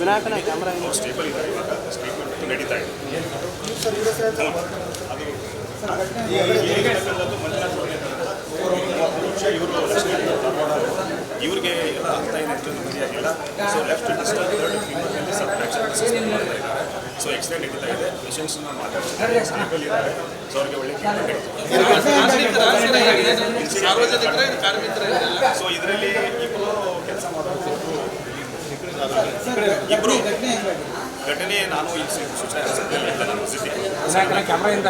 ವಿನಾಯಕನ camera stable ಇದ್ದಾರೆ, ಇವಾಗ treatment ನಡೀತಾ ಇದೆ. ಇವ್ರಿಗೆ ಎಲ್ಲ ಆಗ್ತಾ ಇದೆ ಅಷ್ಟೊಂದು ಸರಿಯಾಗಿಲ್ಲ. ಸೊ ಲೆಫ್ಟ್ ಡಿಸ್ಟಲ್ ಥರ್ಡ್ ಫೀಮರ್ನಲ್ಲಿ ಸ್ವಲ್ಪ ಫ್ರ್ಯಾಕ್ಚರ್ ಅಸೆಸ್ಮೆಂಟ್ ಮಾಡ್ತಾ ಇದ್ದಾರೆ. ಸೊ ಎಕ್ಸ್ರೇ ನಡೀತಾ ಇದೆ, ಪೇಷಂಟ್ಸ್ನ ಮಾತಾಡ್ತಾರೆ, ಸ್ಟೇಬಲ್ ಇದ್ದಾರೆ. ಸೊ ಅವ್ರಿಗೆ ಒಳ್ಳೆ ಸೊ ಇದರಲ್ಲಿ ಇಬ್ಬರು ಕೆಲಸ ಮಾಡೋದು, ಇಬ್ಬರು ಘಟನೆ ನಾನು ಈ ಸೂಚನೆ ನಾನು ವಿನಾಯಕನ ಕ್ಯಾಮ್ರಾ ಇಂದ